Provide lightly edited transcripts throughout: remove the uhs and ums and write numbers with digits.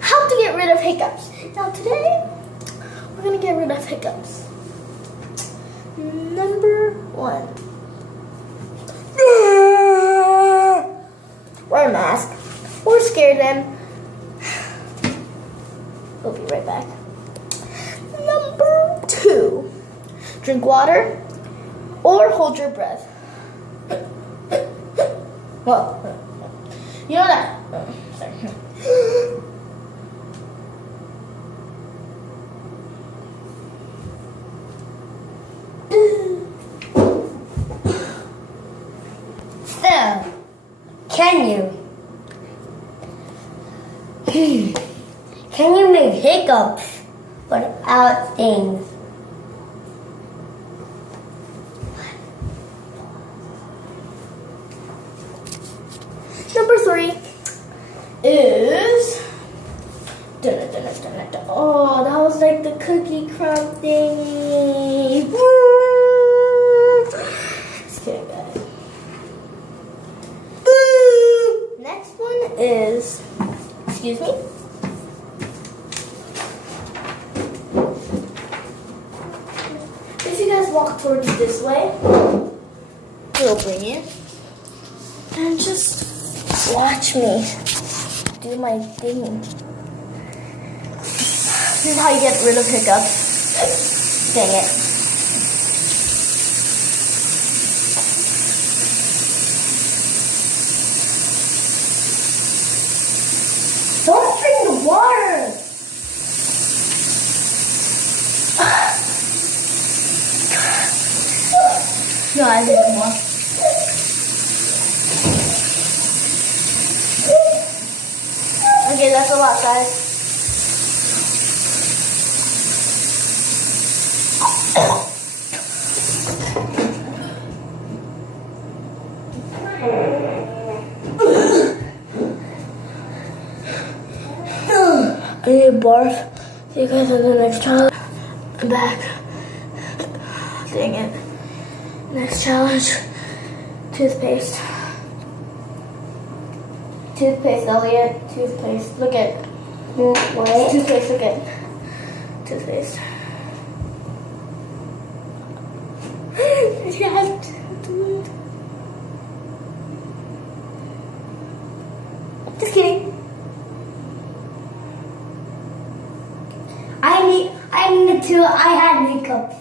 how to get rid of hiccups. Now today, we're gonna get rid of hiccups. Number 1. Wear a mask or scare them. We'll be right back. Number 2, drink water or hold your breath. Well, you know that. Sorry. So, can you? Can you make hiccups without things? Number 3 is oh, that was like the cookie crumb thingy. Just kidding, guys. Next one is, excuse me. If you guys walk towards this way, we'll bring it. And just watch me do my thing. This is how you get rid of hiccups. Dang it. Don't drink the water. No, I didn't want. Okay, that's a lot, guys. I need to barf. See you guys in the next challenge. I'm back. Dang it. Next challenge. Toothpaste. Toothpaste, Elliot. Toothpaste. Look at. What? Toothpaste, look at. Toothpaste. Just kidding. I need to. I had hiccups.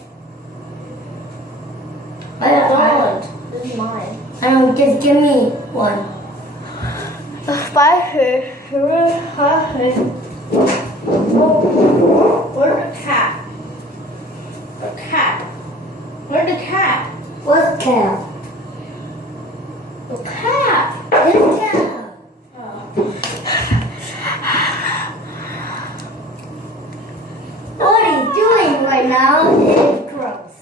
I don't. This is mine. I don't. Just give me one. Bye. Where's the cat? The cat. Where's the cat? What cat? The cat. This cat. What are you doing right now? It's gross.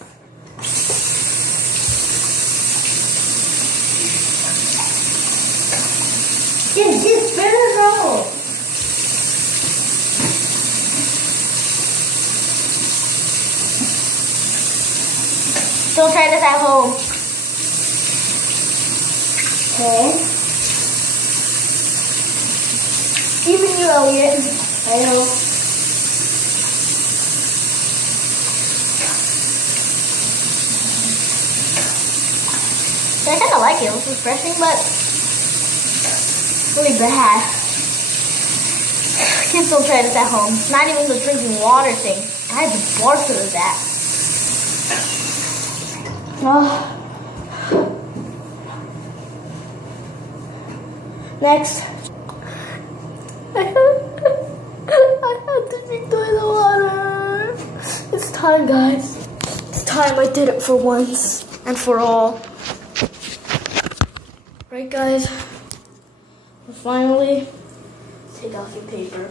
Just spin it roll. Don't try this at home. Okay. Even you, Elliot. I know. I kind of like it. It was refreshing, but really bad. Kids don't try this at home. Not even the drinking water thing. I had to barf because of that. Oh. Next. I have to drink toilet water. It's time, guys. It's time I did it for once and for all. Right, guys? Finally, take off your paper.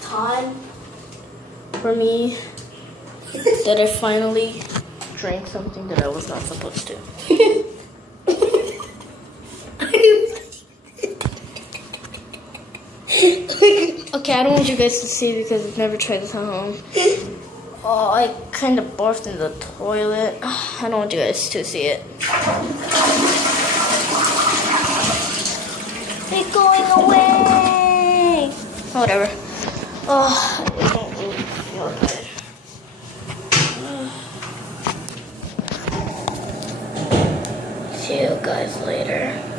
Time for me that I finally drank something that I was not supposed to. Okay, I don't want you guys to see because I've never tried this at home. Oh, I kind of barfed in the toilet. I don't want you guys to see it. It's going away! Whatever. Oh, I don't really feel good. See you guys later.